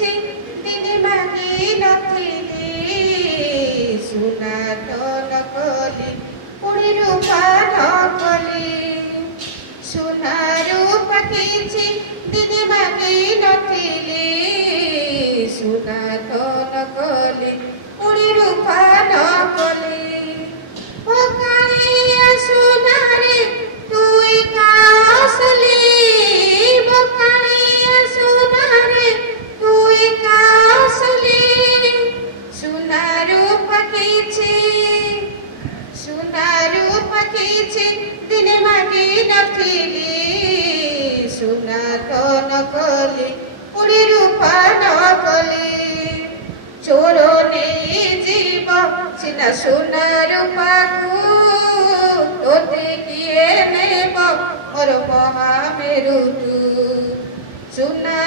କିଛି ଦିନେ ମାଗି ନଥିଲି ସୁନା ନ କଲି ପୁଣି ରୂପା ନ କଲି ସୁନା ରୂପା କିଛି ଦିନେ ମାଗି ନଥିଲି ସୁନା ନ କଲି ପୁଣି ରୂପା ନ କଲି ବକାଳିଆ ସୁନାରେ ତୁଇ କାସଲି ବକାଳିଆ ସୁନାରେ ତୁଇ କାସଲି ସୁନା ରୂପା କିଛି ଦିନେ ମାଗି ନଥିଲି ସୁନା ନ କଲି ପୁଣି ରୂପା ନ କଲି ଚୋର ନେଇଯିବ ସିନା ସୁନା ରୂପାକୁ ତୋତେ କିଏ ନେବ ମୋର ମହାମେରୁ ସୁନା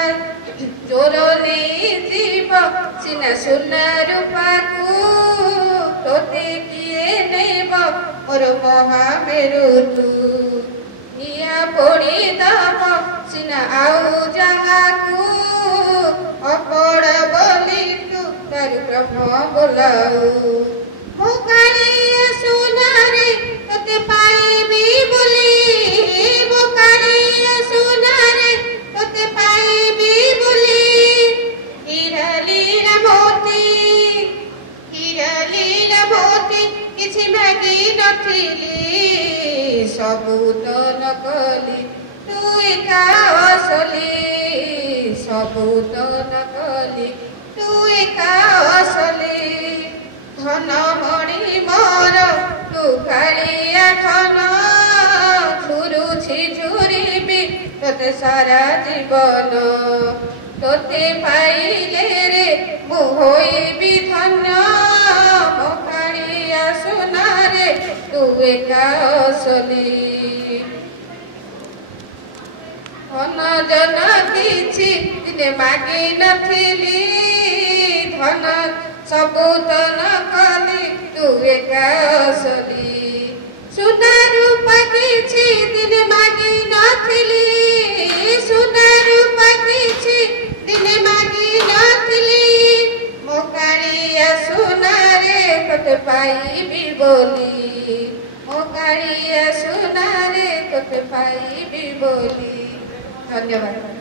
ଚୋର ନେଇଯିବ ସିନା ସୁନା ରୂପାକୁ ତୋତେ କିଏ ନେବ ମୋର ମହାମେରୁ ନିଆଁ ପୋଡ଼ିଦବ ସିନା ଆଉ ଯାହାକୁ ଅପଡ଼ ବୋଲି ତୁ ତାରି ବ୍ରହ୍ମ ବୋଲାଉ ମୁଁ କାଳିଆ ସୁନାରେ ତୋତେ ପାଇବି ବୋଲି ମୁଁ କାଳିଆ ସୁନାରେ ତୋତେ ପାଇବି ବୋଲି ହୀରା ଲୀଳା ମୋତି କିଛି ମାଗି ନଥିଲି ସବୁ ତ ନ କଲି ତୁଇ କାସଲି ସବୁ ତ ନ କଲି ତୁଇ କାସଲି ଧନ ମଣି ମୋର ତୁ କାଳିଆ ଧନ ଝୁରୁଛି ଝୁରିବି ତୋତେ ସାରା ଜୀବନ ତୋତେ ପାଇଲେ ରେ ମୁଁ ହୋଇବି ଧନ୍ୟ ମୋ କାଳିଆ ସୁନାରେ ତୁ ଏକା ଅସଲି ଧନ ଜନ କିଛି ଦିନେ ମାଗି ନଥିଲି ଧନ ସବୁ ତ ନ କଲି ତୁ ଏକା ଅସଲି ସୁନା ରୂପା କିଛି ଦିନେ ମାଗି ନଥିଲି ସୁନା ରୂପା କିଛି ଦିନେ ମାଗି ନଥିଲି ମୋ କାଳିଆ ସୁନାରେ ତୋତେ ପାଇବି ବୋଲି ମୋ କାଳିଆ ସୁନାରେ ତୋତେ ପାଇବି ବୋଲି ଧନ୍ୟବାଦ।